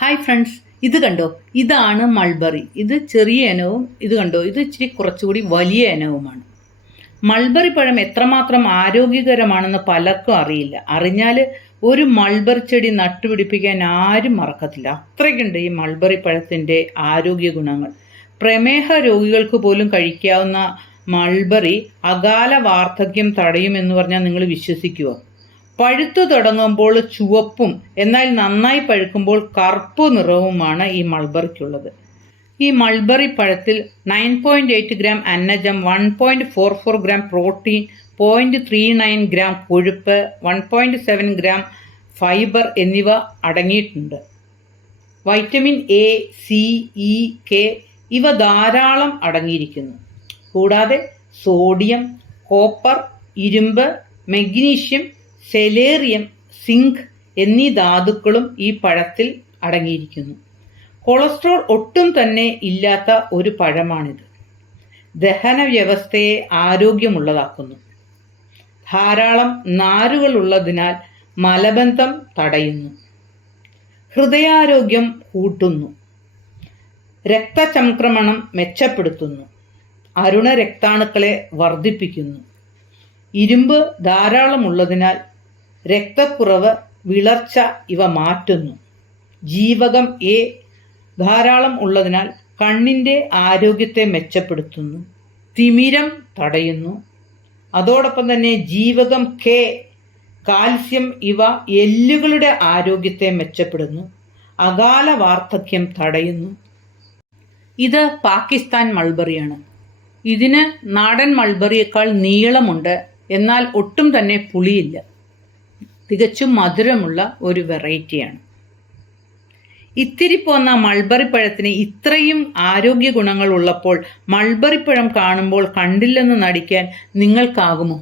Hi friends, ഇത് കണ്ടോ, ഇതാണ് മൾബറി. ഇത് ചെറിയ ഇനവും ഇത് കണ്ടോ, ഇത് ഇച്ചിരി കുറച്ചുകൂടി വലിയ ഇനവുമാണ്. മൾബറി പഴം എത്രമാത്രം ആരോഗ്യകരമാണെന്ന് പലർക്കും അറിയില്ല. അറിഞ്ഞാൽ ഒരു മൾബറി ചെടി നട്ടുപിടിപ്പിക്കാൻ ആരും മറക്കത്തില്ല. അത്രയ്ക്കുണ്ട് ഈ മൾബറി പഴത്തിൻ്റെ ആരോഗ്യ ഗുണങ്ങൾ. പ്രമേഹ രോഗികൾക്ക് പോലും കഴിക്കാവുന്ന മൾബറി അകാല വാർദ്ധക്യം തടയുമെന്ന് പറഞ്ഞാൽ നിങ്ങൾ വിശ്വസിക്കുമോ? പഴുത്തു തുടങ്ങുമ്പോൾ ചുവപ്പും എന്നാൽ നന്നായി പഴുക്കുമ്പോൾ കറുപ്പ് നിറവുമാണ് ഈ മൾബറിക്കുള്ളത്. ഈ മൾബറി പഴത്തിൽ 9.8 ഗ്രാം അന്നജം, 1.44 ഗ്രാം പ്രോട്ടീൻ, 0.39 ഗ്രാം കൊഴുപ്പ്, 1.7 ഗ്രാം ഫൈബർ എന്നിവ അടങ്ങിയിട്ടുണ്ട്. Vitamin A, C, E, K ഇവ ധാരാളം അടങ്ങിയിരിക്കുന്നു. കൂടാതെ സോഡിയം, കോപ്പർ, ഇരുമ്പ്, മഗ്നീഷ്യം, സെലേറിയം, സിങ്ക് എന്നീ ധാതുക്കളും ഈ പഴത്തിൽ അടങ്ങിയിരിക്കുന്നു. കൊളസ്ട്രോൾ ഒട്ടും തന്നെ ഇല്ലാത്ത ഒരു പഴമാണിത്. ദഹന വ്യവസ്ഥയെ ആരോഗ്യമുള്ളതാക്കുന്നു. ധാരാളം നാരുകളുള്ളതിനാൽ മലബന്ധം തടയുന്നു. ഹൃദയാരോഗ്യം കൂട്ടുന്നു. രക്തചംക്രമണം മെച്ചപ്പെടുത്തുന്നു. അരുണ രക്താണുക്കളെ വർദ്ധിപ്പിക്കുന്നു. ഇരുമ്പ് ധാരാളമുള്ളതിനാൽ രക്തക്കുറവ്, വിളർച്ച ഇവ മാറ്റുന്നു. ജീവകം എ ധാരാളം ഉള്ളതിനാൽ കണ്ണിൻ്റെ ആരോഗ്യത്തെ മെച്ചപ്പെടുത്തുന്നു. തിമിരം തടയുന്നു. അതോടൊപ്പം തന്നെ ജീവകം കെ, കാൽസ്യം ഇവ എല്ലുകളുടെ ആരോഗ്യത്തെ മെച്ചപ്പെടുന്നു. അകാല വാർദ്ധക്യം തടയുന്നു. ഇത് പാകിസ്ഥാൻ മൾബറിയാണ്. ഇതിന് നാടൻ മൾബറിയേക്കാൾ നീളമുണ്ട്. എന്നാൽ ഒട്ടും തന്നെ പുളിയില്ല. തികച്ചും മധുരമുള്ള ഒരു വെറൈറ്റിയാണ്. ഇത്തിരി പോന്ന മൾബറി പഴത്തിന് ഇത്രയും ആരോഗ്യ ഗുണങ്ങൾ ഉള്ളപ്പോൾ മൾബറി പഴം കാണുമ്പോൾ കണ്ടില്ലെന്ന് നടിക്കാൻ നിങ്ങൾക്കാകുമോ?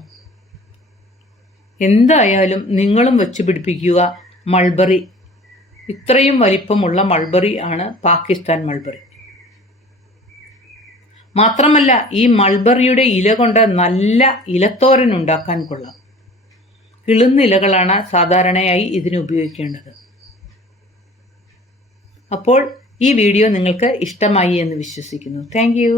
എന്തായാലും നിങ്ങളും വെച്ച് പിടിപ്പിക്കുക മൾബറി. ഇത്രയും വലിപ്പമുള്ള മൾബറി ആണ് പാകിസ്ഥാൻ മൾബറി. മാത്രമല്ല ഈ മൾബറിയുടെ ഇല കൊണ്ട് നല്ല ഇലത്തോരൻ ഉണ്ടാക്കാൻ കൊള്ളാം. കിളുന്ന ഇലകളാണ് സാധാരണയായി ഇതിന് ഉപയോഗിക്കേണ്ടത്. അപ്പോൾ ഈ വീഡിയോ നിങ്ങൾക്ക് ഇഷ്ടമായി എന്ന് വിശ്വസിക്കുന്നു. Thank you.